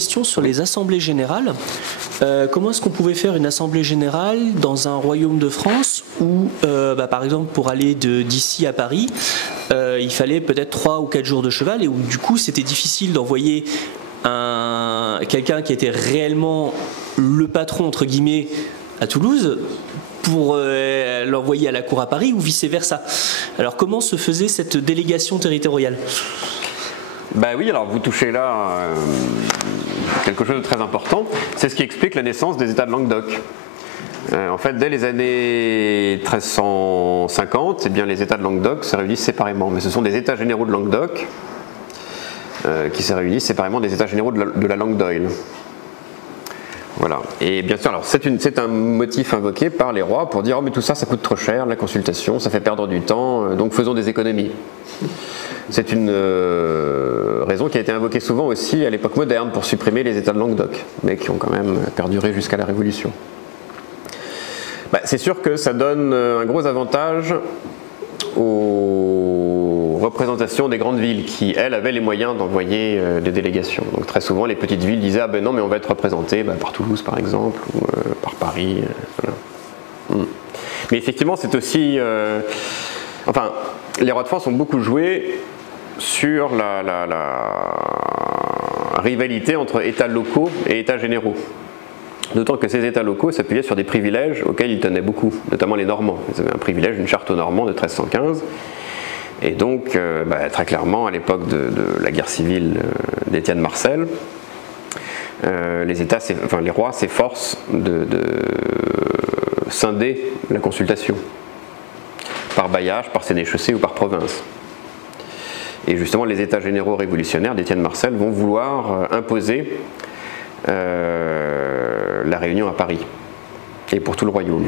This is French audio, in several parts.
question sur les assemblées générales. Comment est-ce qu'on pouvait faire une assemblée générale dans un royaume de France où, par exemple, pour aller d'ici à Paris, il fallait peut-être 3 ou 4 jours de cheval et où du coup c'était difficile d'envoyer quelqu'un qui était réellement le patron, entre guillemets, à Toulouse pour l'envoyer à la cour à Paris ou vice-versa. Alors comment se faisait cette délégation territoriale ? Ben oui, alors vous touchez là quelque chose de très important. C'est ce qui explique la naissance des États de Languedoc. En fait, dès les années 1350, eh bien, les États de Languedoc se réunissent séparément. Mais ce sont des États généraux de Languedoc qui se réunissent séparément des États généraux de la langue d'Oil. Voilà. Et bien sûr, alors c'est un motif invoqué par les rois pour dire oh mais tout ça, ça coûte trop cher, la consultation, ça fait perdre du temps, donc faisons des économies. C'est une raison qui a été invoquée souvent aussi à l'époque moderne pour supprimer les États de Languedoc, mais qui ont quand même perduré jusqu'à la Révolution. C'est sûr que ça donne un gros avantage aux représentations des grandes villes qui, elles, avaient les moyens d'envoyer des délégations. Donc très souvent, les petites villes disaient « Ah ben non, mais on va être représenté par Toulouse, par exemple, ou par Paris. » Voilà. Mais effectivement, c'est aussi... Enfin, les rois de France ont beaucoup joué sur la rivalité entre États locaux et États généraux. D'autant que ces États locaux s'appuyaient sur des privilèges auxquels ils tenaient beaucoup, notamment les Normands. Ils avaient un privilège, une charte aux Normands de 1315. Et donc, très clairement, à l'époque de la guerre civile d'Étienne Marcel, les rois s'efforcent de scinder la consultation, par bailliage, par sénéchaussée ou par province. Et justement, les États généraux révolutionnaires d'Étienne Marcel vont vouloir imposer la réunion à Paris, et pour tout le royaume.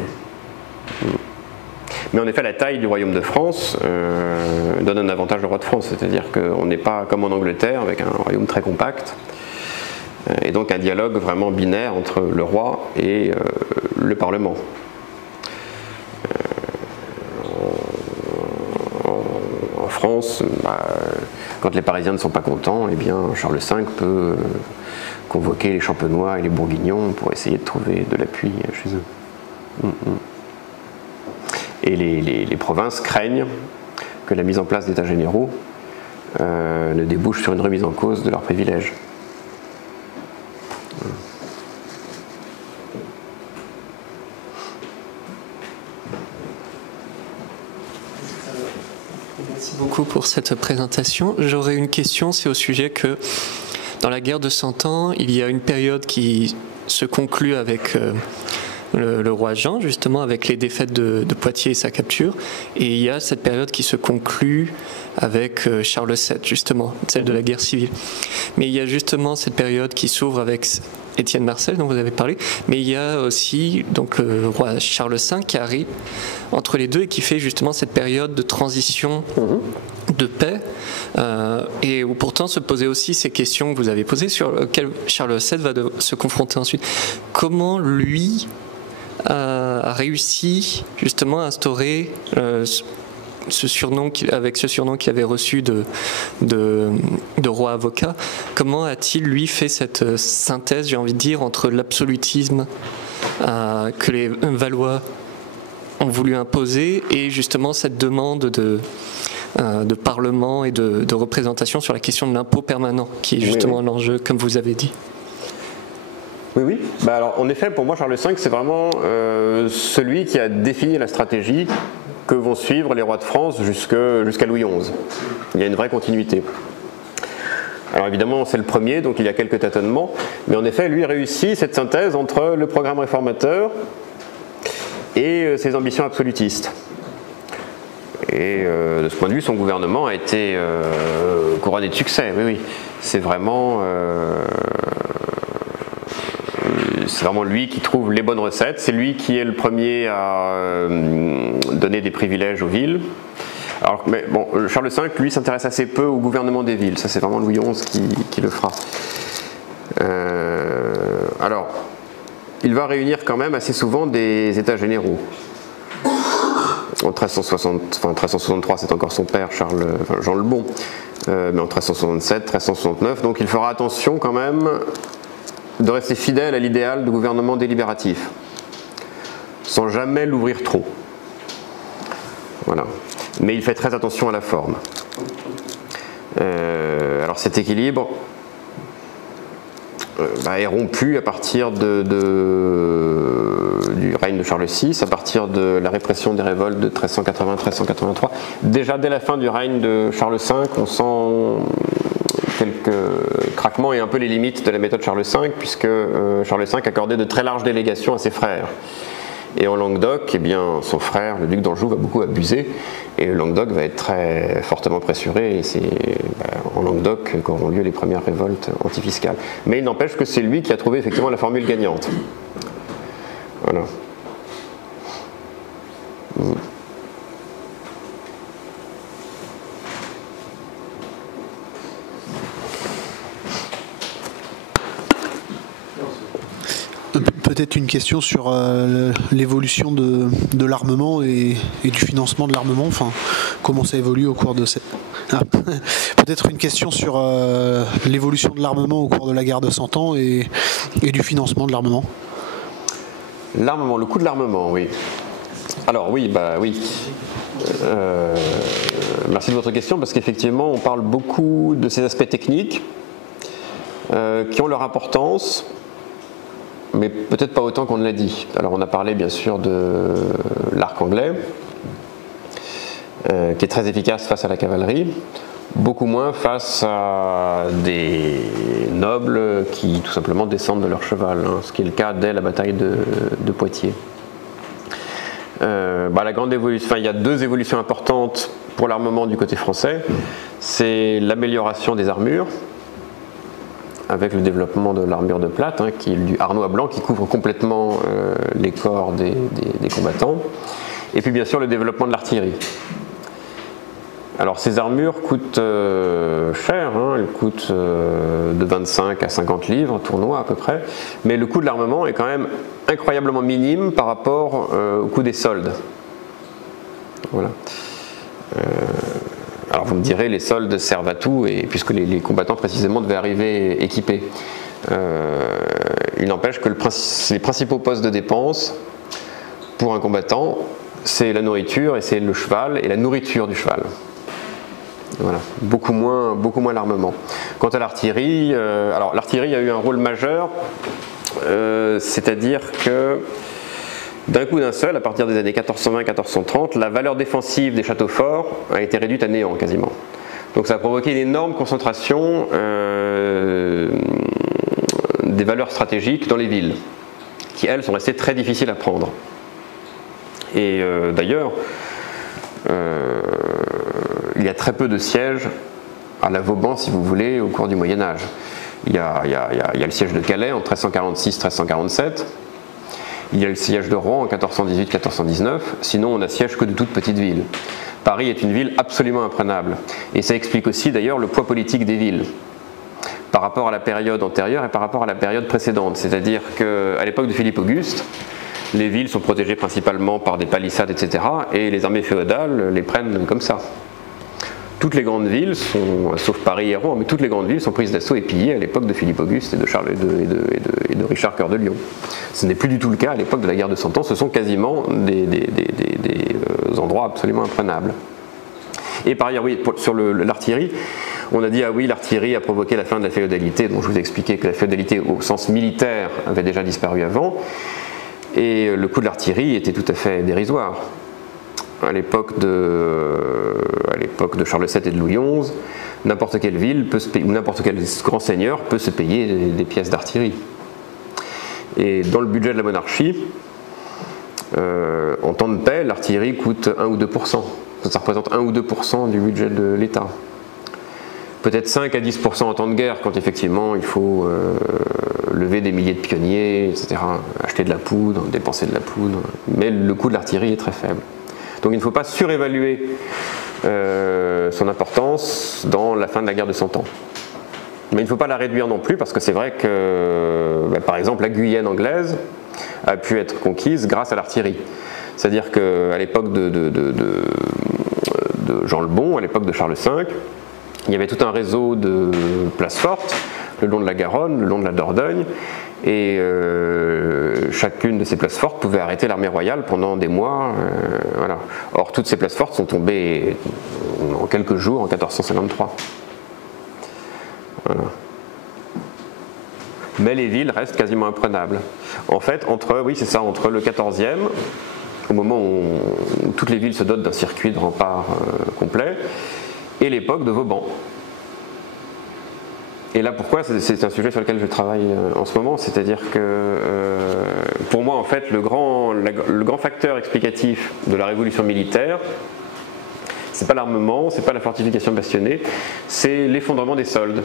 Mais en effet, la taille du royaume de France donne un avantage au roi de France, c'est-à-dire qu'on n'est pas comme en Angleterre, avec un royaume très compact, et donc un dialogue vraiment binaire entre le roi et le Parlement. En France, quand les Parisiens ne sont pas contents, eh bien Charles V peut convoquer les Champenois et les Bourguignons pour essayer de trouver de l'appui chez eux. Et les provinces craignent que la mise en place d'états généraux ne débouche sur une remise en cause de leurs privilèges. Merci beaucoup pour cette présentation. J'aurais une question, c'est au sujet que dans la guerre de 100 ans, il y a une période qui se conclut avec le roi Jean, justement, avec les défaites de Poitiers et sa capture. Et il y a cette période qui se conclut avec Charles VII, justement, celle de la guerre civile. Mais il y a justement cette période qui s'ouvre avec Étienne Marcel, dont vous avez parlé. Mais il y a aussi donc, le roi Charles V qui arrive entre les deux et qui fait justement cette période de transition de paix, et où pourtant se posaient aussi ces questions que vous avez posées, sur lesquelles Charles VII va se confronter ensuite. Comment lui a réussi justement à instaurer ce surnom avec ce surnom qu'il avait reçu de roi avocat? Comment a-t-il lui fait cette synthèse, j'ai envie de dire, entre l'absolutisme que les Valois ont voulu imposer et justement cette demande de parlement et de représentation sur la question de l'impôt permanent, qui est justement l'enjeu, comme vous avez dit? Oui. Alors, en effet, pour moi, Charles V, c'est vraiment celui qui a défini la stratégie que vont suivre les rois de France jusqu'à Louis XI. Il y a une vraie continuité. Alors évidemment, c'est le premier, donc il y a quelques tâtonnements, mais en effet, lui réussit cette synthèse entre le programme réformateur et ses ambitions absolutistes. Et de ce point de vue, son gouvernement a été couronné de succès. Oui. C'est vraiment lui qui trouve les bonnes recettes. C'est lui qui est le premier à donner des privilèges aux villes. Alors, mais bon, Charles V, lui, s'intéresse assez peu au gouvernement des villes. Ça, c'est vraiment Louis XI qui le fera. Alors, il va réunir quand même assez souvent des États généraux. En 1363, c'est encore son père, Jean le Bon, mais en 1367, 1369, donc il fera attention quand même de rester fidèle à l'idéal de gouvernement délibératif, sans jamais l'ouvrir trop. Voilà. Mais il fait très attention à la forme. Alors cet équilibre est rompu à partir du règne de Charles VI, à partir de la répression des révoltes de 1380-1383. Déjà dès la fin du règne de Charles V, on sent quelques craquements et un peu les limites de la méthode Charles V, puisque Charles V accordait de très larges délégations à ses frères. Et en Languedoc, eh bien, son frère, le duc d'Anjou, va beaucoup abuser, et le Languedoc va être très fortement pressuré, et c'est en Languedoc qu'auront lieu les premières révoltes antifiscales. Mais il n'empêche que c'est lui qui a trouvé effectivement la formule gagnante. Voilà. Peut-être une question sur l'évolution de l'armement et du financement de l'armement, enfin, comment ça évolue au cours de cette... Peut-être une question sur l'évolution de l'armement au cours de la guerre de 100 ans et du financement de l'armement. L'armement, le coût de l'armement, oui. Alors oui, oui. Merci de votre question, parce qu'effectivement, on parle beaucoup de ces aspects techniques qui ont leur importance, mais peut-être pas autant qu'on ne l'a dit. Alors on a parlé bien sûr de l'arc anglais, qui est très efficace face à la cavalerie, beaucoup moins face à des nobles qui tout simplement descendent de leur cheval, ce qui est le cas dès la bataille de Poitiers. La grande évolution, il y a deux évolutions importantes pour l'armement du côté français. C'est l'amélioration des armures, avec le développement de l'armure de plate, qui est du harnois blanc, qui couvre complètement les corps des combattants. Et puis bien sûr le développement de l'artillerie. Alors ces armures coûtent cher, elles coûtent de 25 à 50 livres, tournois à peu près, mais le coût de l'armement est quand même incroyablement minime par rapport au coût des soldes. Voilà. Alors vous me direz, les soldes servent à tout, et puisque les combattants précisément devaient arriver équipés. Il n'empêche que les principaux postes de dépenses pour un combattant, c'est la nourriture, et c'est le cheval, et la nourriture du cheval. Voilà, beaucoup moins l'armement. Quant à l'artillerie, alors l'artillerie a eu un rôle majeur, c'est-à-dire que d'un coup d'un seul, à partir des années 1420-1430, la valeur défensive des châteaux forts a été réduite à néant quasiment. Donc ça a provoqué une énorme concentration des valeurs stratégiques dans les villes, qui elles sont restées très difficiles à prendre. Et d'ailleurs, il y a très peu de sièges à la Vauban, si vous voulez, au cours du Moyen-Âge. Il y a le siège de Calais en 1346-1347. Il y a le siège de Rouen en 1418-1419, sinon on n'assiège que de toutes petites villes. Paris est une ville absolument imprenable, et ça explique aussi d'ailleurs le poids politique des villes, par rapport à la période antérieure et par rapport à la période précédente. C'est-à-dire qu'à l'époque de Philippe Auguste, les villes sont protégées principalement par des palissades, etc., et les armées féodales les prennent comme ça. Toutes les grandes villes sont, sauf Paris et Rouen, mais toutes les grandes villes sont prises d'assaut et pillées à l'époque de Philippe Auguste et de Richard Cœur de Lion. Ce n'est plus du tout le cas à l'époque de la guerre de 100 ans, ce sont quasiment des endroits absolument imprenables. Et par ailleurs, oui, sur l'artillerie, on a dit, ah oui, l'artillerie a provoqué la fin de la féodalité, donc je vous ai expliqué que la féodalité au sens militaire avait déjà disparu avant, et le coût de l'artillerie était tout à fait dérisoire. À l'époque de Charles VII et de Louis XI, n'importe quelle ville peut se payer, ou n'importe quel grand seigneur peut se payer des pièces d'artillerie. Et dans le budget de la monarchie, en temps de paix, l'artillerie coûte 1 ou 2%. Ça représente 1 ou 2% du budget de l'État. Peut-être 5 à 10% en temps de guerre, quand effectivement il faut lever des milliers de pionniers, etc., acheter de la poudre, dépenser de la poudre. Mais le coût de l'artillerie est très faible. Donc il ne faut pas surévaluer son importance dans la fin de la guerre de 100 ans. Mais il ne faut pas la réduire non plus, parce que c'est vrai que, par exemple, la Guyenne anglaise a pu être conquise grâce à l'artillerie. C'est-à-dire qu'à l'époque de Jean le Bon, à l'époque de Charles V, il y avait tout un réseau de places fortes, le long de la Garonne, le long de la Dordogne, Et chacune de ces places fortes pouvait arrêter l'armée royale pendant des mois. Voilà. Or, toutes ces places fortes sont tombées en quelques jours, en 1453. Voilà. Mais les villes restent quasiment imprenables. En fait, entre le 14e, au moment où toutes les villes se dotent d'un circuit de rempart complet, et l'époque de Vauban. Et là, pourquoi? C'est un sujet sur lequel je travaille en ce moment, c'est-à-dire que pour moi, en fait, le grand facteur explicatif de la révolution militaire, c'est pas l'armement, c'est pas la fortification bastionnée, c'est l'effondrement des soldes.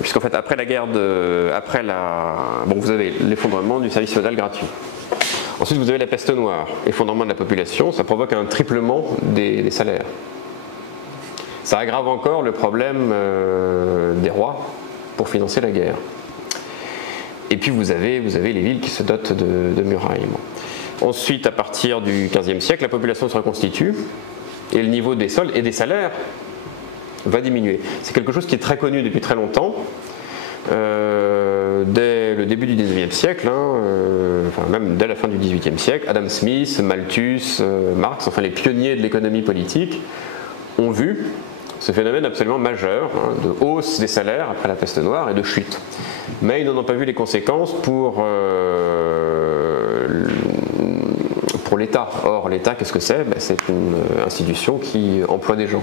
Puisqu'en fait, après la guerre vous avez l'effondrement du service féodal gratuit. Ensuite, vous avez la peste noire, effondrement de la population, ça provoque un triplement des salaires. Ça aggrave encore le problème des rois pour financer la guerre. Et puis vous avez les villes qui se dotent de murailles. Ensuite, à partir du XVe siècle, la population se reconstitue et le niveau des soldes et des salaires va diminuer. C'est quelque chose qui est très connu depuis très longtemps. Dès le début du XIXe siècle, même dès la fin du XVIIIe siècle, Adam Smith, Malthus, Marx, enfin les pionniers de l'économie politique, ont vu ce phénomène absolument majeur de hausse des salaires après la peste noire et de chute. Mais ils n'en ont pas vu les conséquences pour l'État. Or, l'État, qu'est-ce que c'est? C'est une institution qui emploie des gens.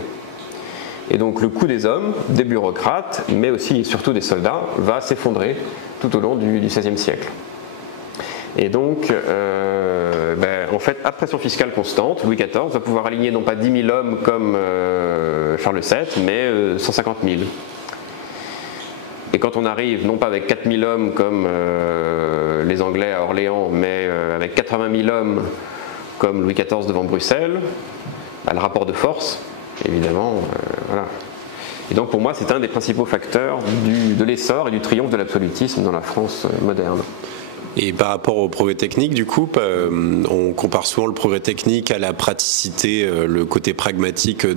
Et donc le coût des hommes, des bureaucrates, mais aussi et surtout des soldats, va s'effondrer tout au long du XVIe siècle. Et donc, en fait, à pression fiscale constante, Louis XIV va pouvoir aligner non pas 10 000 hommes comme Charles VII, mais 150 000. Et quand on arrive, non pas avec 4 000 hommes comme les Anglais à Orléans, mais avec 80 000 hommes comme Louis XIV devant Bruxelles, le rapport de force, évidemment, voilà. Et donc pour moi, c'est un des principaux facteurs de l'essor et du triomphe de l'absolutisme dans la France moderne. Et par rapport au progrès technique, du coup, on compare souvent le progrès technique à la praticité, le côté pragmatique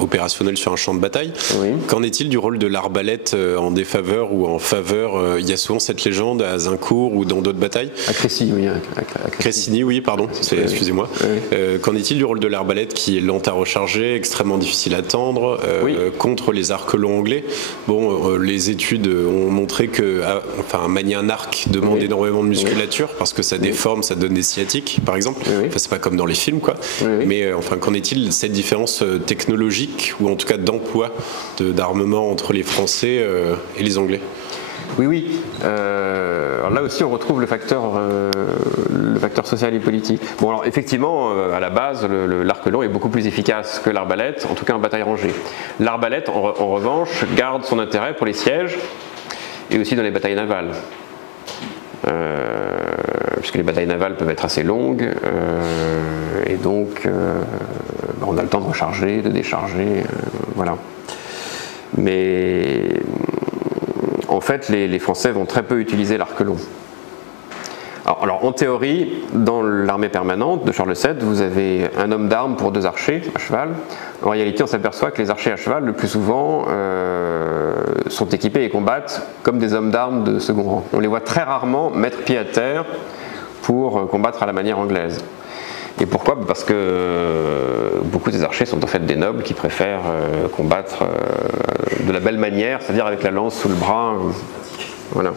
opérationnel sur un champ de bataille. Oui. Qu'en est-il du rôle de l'arbalète en défaveur ou en faveur? Il y a souvent cette légende à Zincourt ou dans d'autres batailles. À Crécy, oui. À Crécy, oui, pardon, excusez-moi. Oui. Qu'en est-il du rôle de l'arbalète qui est lente à recharger, extrêmement difficile à tendre, contre les arcs longs anglais? Bon, les études ont montré que manier un arc demande énormément de musculature parce que ça déforme, ça donne des sciatiques par exemple. Enfin, c'est pas comme dans les films quoi. Mais qu'en est-il de cette différence technologique ou en tout cas d'emploi d'armement entre les Français et les Anglais? Oui. Alors là aussi, on retrouve le facteur social et politique. Bon, alors effectivement, à la base, l'arc long est beaucoup plus efficace que l'arbalète, en tout cas en bataille rangée. L'arbalète, en revanche, garde son intérêt pour les sièges et aussi dans les batailles navales. Puisque les batailles navales peuvent être assez longues et donc on a le temps de recharger, de décharger, voilà. Mais en fait les Français vont très peu utiliser l'arc long. Alors en théorie, dans l'armée permanente de Charles VII, vous avez un homme d'armes pour 2 archers à cheval. En réalité, on s'aperçoit que les archers à cheval, le plus souvent, sont équipés et combattent comme des hommes d'armes de second rang. On les voit très rarement mettre pied à terre pour combattre à la manière anglaise. Et pourquoi? Parce que beaucoup des archers sont en fait des nobles qui préfèrent combattre de la belle manière, c'est-à-dire avec la lance sous le bras. Voilà.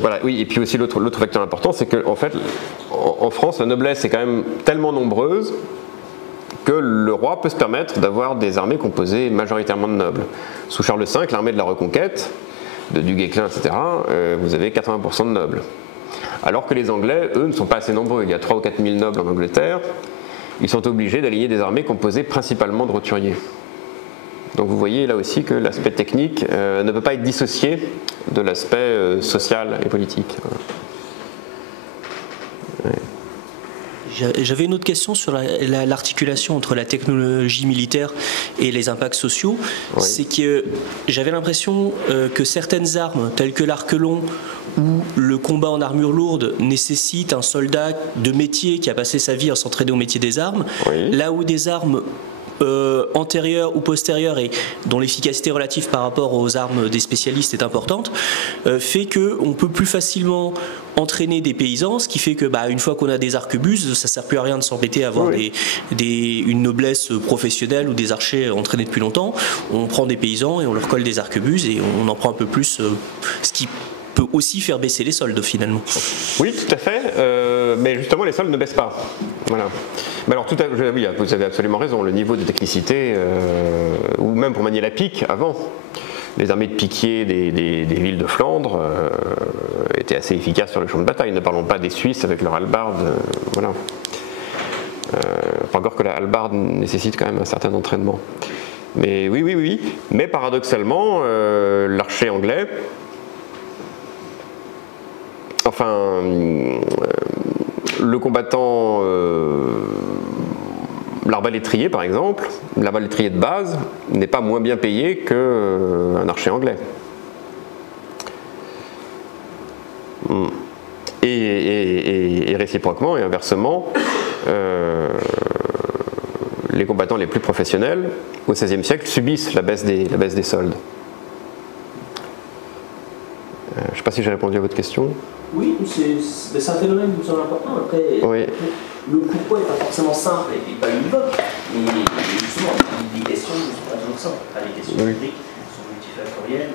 Voilà, oui, et puis aussi l'autre facteur important, c'est qu'en fait, en France, la noblesse est quand même tellement nombreuse que le roi peut se permettre d'avoir des armées composées majoritairement de nobles. Sous Charles V, l'armée de la Reconquête, de Duguesclin, etc., vous avez 80% de nobles. Alors que les Anglais, eux, ne sont pas assez nombreux. Il y a 3 ou 4 000 nobles en Angleterre. Ils sont obligés d'aligner des armées composées principalement de roturiers. Donc vous voyez là aussi que l'aspect technique ne peut pas être dissocié de l'aspect social et politique. J'avais une autre question sur l'articulation entre la technologie militaire et les impacts sociaux. Oui. C'est que j'avais l'impression que certaines armes, telles que l'arc long ou le combat en armure lourde, nécessitent un soldat de métier qui a passé sa vie à s'entraîner au métier des armes, là où des armes antérieure ou postérieure et dont l'efficacité relative par rapport aux armes des spécialistes est importante, fait qu'on peut plus facilement entraîner des paysans, ce qui fait que une fois qu'on a des arquebuses, ça ne sert plus à rien de s'embêter à avoir une noblesse professionnelle ou des archers entraînés depuis longtemps. On prend des paysans et on leur colle des arquebuses et on en prend un peu plus, ce qui peut aussi faire baisser les soldes finalement. Oui, tout à fait, mais justement les soldes ne baissent pas. Voilà. Mais alors oui, vous avez absolument raison, le niveau de technicité, ou même pour manier la pique avant, les armées de piquiers des villes de Flandre étaient assez efficaces sur le champ de bataille. Ne parlons pas des Suisses avec leur hallebarde, voilà. Encore que la hallebarde nécessite quand même un certain entraînement. Mais oui. Mais paradoxalement, l'archer anglais, enfin, le combattant, l'arbalétrier par exemple, l'arbalétrier de base n'est pas moins bien payé qu'un archer anglais. Et réciproquement et inversement, les combattants les plus professionnels au XVIe siècle subissent la baisse des soldes. Je ne sais pas si j'ai répondu à votre question. Oui, c'est un phénomène qui me semble important. Après, oui. Le pourquoi n'est pas forcément simple et pas univoque, mais justement, les questions ne sont pas toujours simples. Les questions publiques sont multifactorielles.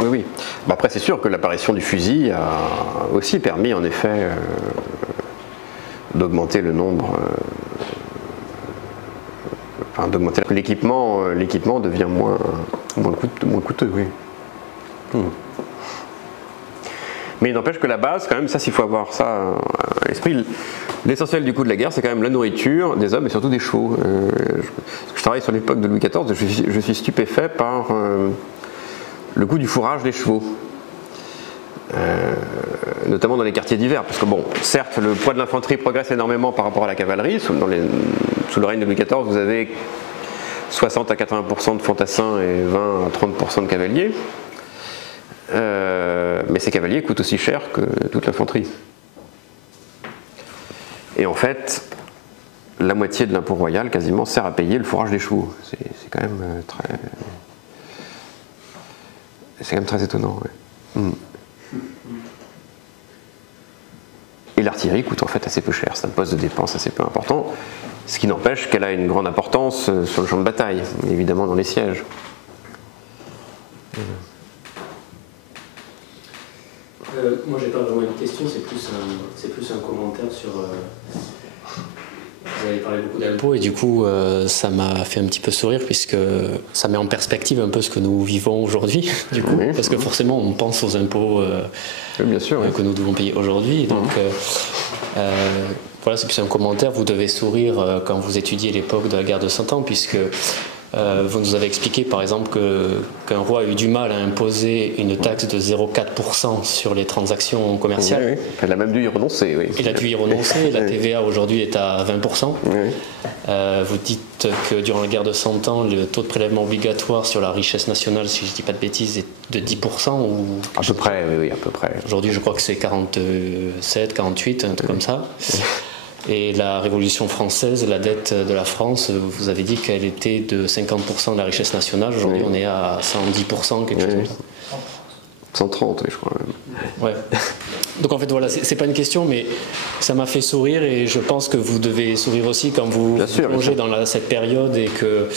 Oui. Après, c'est sûr que l'apparition du fusil a aussi permis, en effet, d'augmenter le nombre. D'augmenter l'équipement. L'équipement devient moins coûteux, oui. Mais il n'empêche que la base, quand même, ça, s'il faut avoir ça à l'esprit, l'essentiel du coût de la guerre, c'est quand même la nourriture des hommes et surtout des chevaux. Je travaille sur l'époque de Louis XIV, je suis stupéfait par le coût du fourrage des chevaux. Notamment dans les quartiers d'hiver, parce que bon, certes, le poids de l'infanterie progresse énormément par rapport à la cavalerie. Sous le règne de Louis XIV, vous avez 60 à 80% de fantassins et 20 à 30% de cavaliers. Mais ces cavaliers coûtent aussi cher que toute l'infanterie. Et en fait, la moitié de l'impôt royal quasiment sert à payer le fourrage des chevaux. C'est quand même très étonnant. Ouais. Et l'artillerie coûte en fait assez peu cher, c'est un poste de dépense assez peu important, ce qui n'empêche qu'elle a une grande importance sur le champ de bataille, évidemment dans les sièges. Moi j'ai pas vraiment une question, c'est plus un commentaire sur... Vous avez parlé beaucoup d'impôts et du coup ça m'a fait un petit peu sourire puisque ça met en perspective un peu ce que nous vivons aujourd'hui, du coup, parce que forcément on pense aux impôts bien sûr, que nous devons payer aujourd'hui. Donc voilà, c'est plus un commentaire. Vous devez sourire quand vous étudiez l'époque de la guerre de 100 ans puisque vous nous avez expliqué par exemple qu'un roi a eu du mal à imposer une taxe de 0,4% sur les transactions commerciales. Oui. Elle a même dû y renoncer. Oui. Il a dû y renoncer. La TVA aujourd'hui est à 20%. Vous dites que durant la guerre de 100 ans, le taux de prélèvement obligatoire sur la richesse nationale, si je ne dis pas de bêtises, est de 10% ou... À peu près, oui, à peu près. Aujourd'hui, je crois que c'est 47, 48, un truc comme ça. Et la Révolution française, la dette de la France, vous avez dit qu'elle était de 50% de la richesse nationale. Aujourd'hui, on est à 110%, quelque chose comme ça. 130, oui, je crois même. Ouais. Donc en fait, voilà, c'est pas une question, mais ça m'a fait sourire et je pense que vous devez sourire aussi quand vous plongez dans cette période et que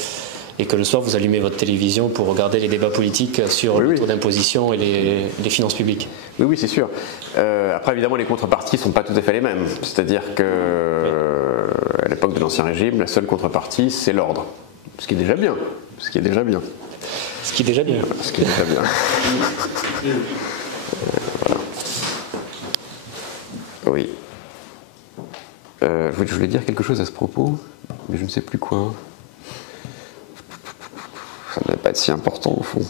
le soir, vous allumez votre télévision pour regarder les débats politiques sur le taux d'imposition et les finances publiques. Oui, c'est sûr. Après, évidemment, les contreparties ne sont pas tout à fait les mêmes. C'est-à-dire qu'à l'époque de l'Ancien Régime, la seule contrepartie, c'est l'ordre. Ce qui est déjà bien. Voilà. Oui. Je voulais dire quelque chose à ce propos, mais je ne sais plus quoi. Ça ne devait pas être si important au fond.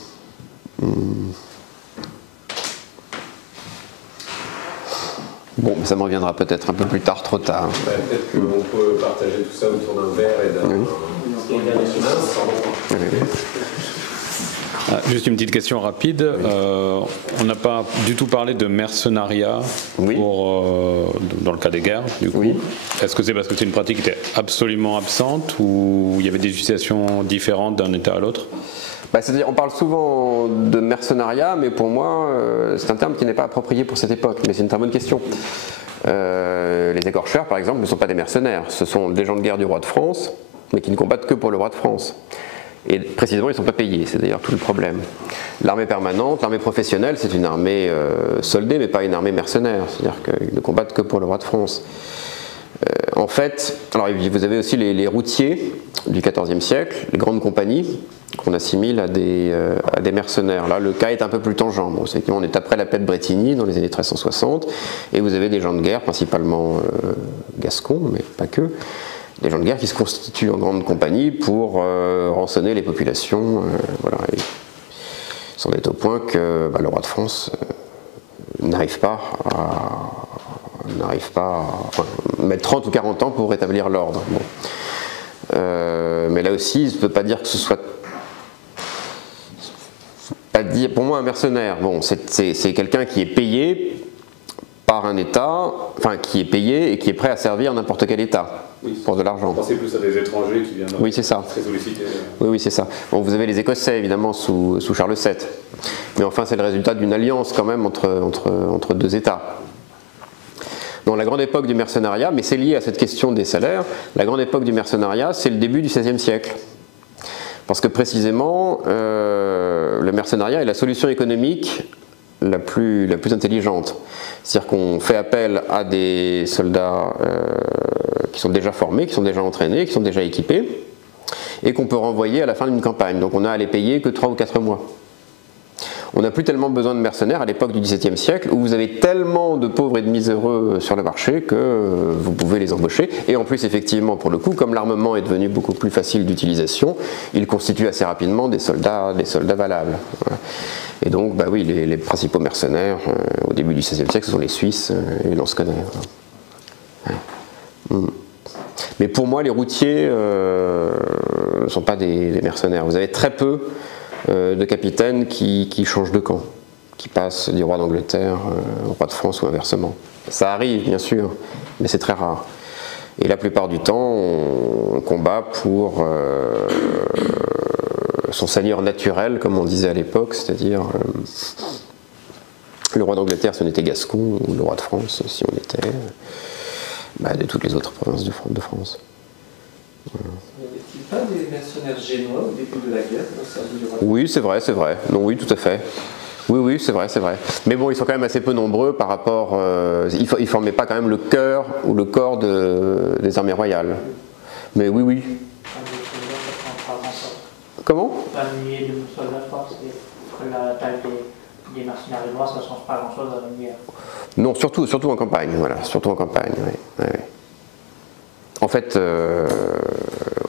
Bon, mais ça me reviendra peut-être un peu plus tard, trop tard. Peut-être qu'on peut partager tout ça autour d'un verre et d'un... Juste une petite question rapide. On n'a pas du tout parlé de mercenariat dans le cas des guerres, du coup. Est-ce que c'est parce que c'est une pratique qui était absolument absente ou il y avait des utilisations différentes d'un État à l'autre? C'est-à-dire, on parle souvent de mercenariat, mais pour moi, c'est un terme qui n'est pas approprié pour cette époque. Mais c'est une très bonne question. Les écorcheurs, par exemple, ne sont pas des mercenaires. Ce sont des gens de guerre du roi de France, mais qui ne combattent que pour le roi de France. Et précisément, ils ne sont pas payés, c'est d'ailleurs tout le problème. L'armée permanente, l'armée professionnelle, c'est une armée soldée, mais pas une armée mercenaire. C'est-à-dire qu'ils ne combattent que pour le roi de France. En fait, alors vous avez aussi les routiers du XIVe siècle, les grandes compagnies, qu'on assimile à des mercenaires. Là, le cas est un peu plus tangent. Bon, on est après la paix de Bretigny, dans les années 1360, et vous avez des gens de guerre, principalement gascons, mais pas que, des gens de guerre qui se constituent en grande compagnie pour rançonner les populations. Voilà. Et c'en est au point que le roi de France n'arrive pas à mettre 30 ou 40 ans pour rétablir l'ordre. Bon. Mais là aussi, je ne peux pas dire que ce soit... Pour moi, un mercenaire, bon, c'est quelqu'un qui est payé par un État, enfin qui est payé et qui est prêt à servir n'importe quel État pour de l'argent. Vous pensez plus à des étrangers qui viennent oui, c'est ça. très sollicités. Oui, c'est ça. Bon, vous avez les Écossais, évidemment, sous Charles VII. Mais enfin, c'est le résultat d'une alliance quand même entre deux États. Dans la grande époque du mercenariat, mais c'est lié à cette question des salaires, la grande époque du mercenariat, c'est le début du XVIe siècle. Parce que précisément, le mercenariat est la solution économique la plus intelligente. C'est-à-dire qu'on fait appel à des soldats qui sont déjà formés, qui sont déjà entraînés, qui sont déjà équipés, et qu'on peut renvoyer à la fin d'une campagne. Donc on n'a à les payer que 3 ou 4 mois. On n'a plus tellement besoin de mercenaires à l'époque du XVIIe siècle où vous avez tellement de pauvres et de miséreux sur le marché que vous pouvez les embaucher. Et en plus, effectivement, pour le coup, comme l'armement est devenu beaucoup plus facile d'utilisation, il constitue assez rapidement des soldats valables. Et donc, oui, les principaux mercenaires au début du XVIe siècle, ce sont les Suisses et les Lansquenets. Mais pour moi, les routiers ne sont pas des mercenaires. Vous avez très peu de capitaines qui changent de camp, qui passent du roi d'Angleterre au roi de France ou inversement. Ça arrive, bien sûr, mais c'est très rare. Et la plupart du temps, on combat pour son seigneur naturel, comme on disait à l'époque, c'est-à-dire le roi d'Angleterre si on était gascon, ou le roi de France si on était de toutes les autres provinces de France. Voilà. Pas des mercenaires génois au début de la guerre au service du roi? Oui, c'est vrai. Non, oui, tout à fait. Oui, c'est vrai. Mais bon, ils sont quand même assez peu nombreux par rapport... ils ne formaient pas quand même le cœur ou le corps des armées royales. Mais oui. Comment? Parmi les soldats forts, la taille des mercenaires génois, ça ne change pas grand-chose dans la guerre. Non, surtout en campagne, voilà. Surtout en campagne, oui. En fait,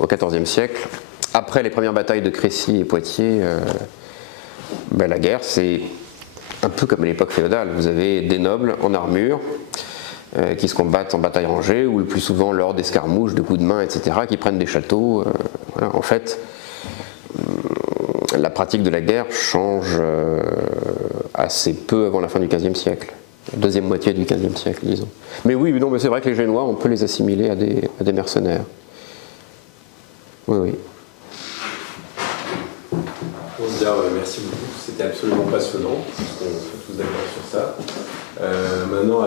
au XIVe siècle, après les premières batailles de Crécy et Poitiers, la guerre, c'est un peu comme à l'époque féodale. Vous avez des nobles en armure qui se combattent en bataille rangée, ou le plus souvent lors d'escarmouches, de coups de main, etc., qui prennent des châteaux. Voilà. En fait, la pratique de la guerre change assez peu avant la fin du XVe siècle. La deuxième moitié du XVe siècle, disons. Mais oui, mais c'est vrai que les Génois, on peut les assimiler à des mercenaires. Oui. Merci beaucoup, c'était absolument passionnant, on est tous d'accord sur ça. Maintenant,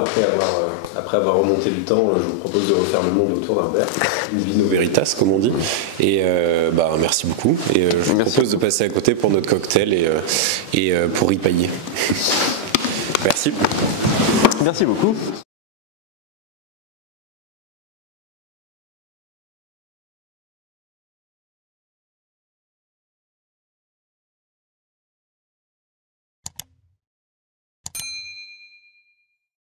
après avoir remonté le temps, je vous propose de refaire le monde autour d'un verre, une vino veritas comme on dit. Et merci beaucoup. Et je vous propose de passer à côté pour notre cocktail et pour ripailler. Merci. Merci beaucoup.